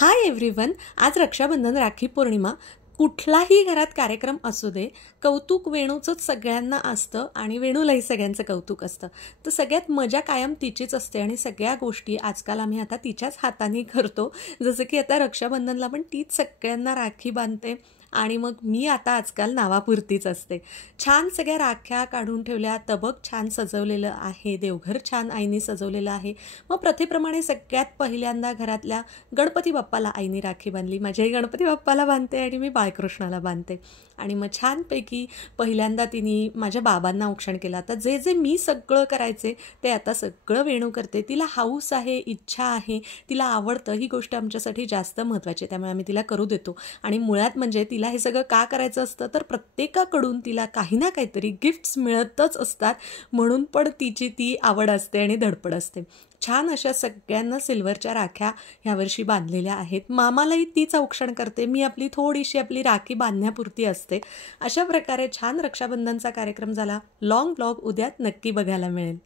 Hi everyone. आज रक्षाबंधन, राखी पौर्णिमा. कुठलाही घरात कार्यक्रम असू दे, कौतुक वेणूचंच सगळ्यांना असतं आणि वेणूलाही सगळ्यांचं कौतुक असतं. तर सगळ्यात मजा कायम तिचीच असते आणि सगळ्या गोष्टी आजकाल आम्ही आता तिच्याच हाताने करतो. जसं की आता रक्षाबंधनला पण तीच सगळ्यांना राखी बांधते आणि मग मी आता आजकाल नावापुरतीच असते. छान सगळ्या राख्या काढून ठेवल्या, तबक छान सजवलेलं आहे, देवघर छान आईने सजवलेलं आहे. मग प्रथेप्रमाणे सगळ्यात पहिल्यांदा घरातल्या गणपती बाप्पाला आईने राखी बांधली. माझी आई गणपती बाप्पाला बांधते आणि मी बाळकृष्णाला बांधते. आणि मग छानपैकी पहिल्यांदा तिने माझ्या बाबांना औक्षण केलं. आता जे जे मी सगळं करायचे ते आता सगळं वेणू करते. तिला हौस आहे, इच्छा आहे, तिला आवडतं, ही गोष्ट आमच्यासाठी जास्त महत्त्वाची आहे. त्यामुळे आम्ही तिला करू देतो. आणि मुळात म्हणजे तिला हे सगळं का करायचं असतं, तर प्रत्येकाकडून तिला काही ना काहीतरी गिफ्ट्स मिळतच असतात, म्हणून पण तिची ती आवड असते आणि धडपड असते. छान अशा सगळ्यांना सिल्वरच्या राख्या ह्यावर्षी बांधलेल्या आहेत. मामालाही तीच औक्षण करते, मी आपली थोडीशी आपली राखी बांधण्यापुरती असते. अशा प्रकारे छान रक्षाबंधनचा कार्यक्रम झाला. लॉंग ब्लॉग उद्या नक्की बघायला मिळेल.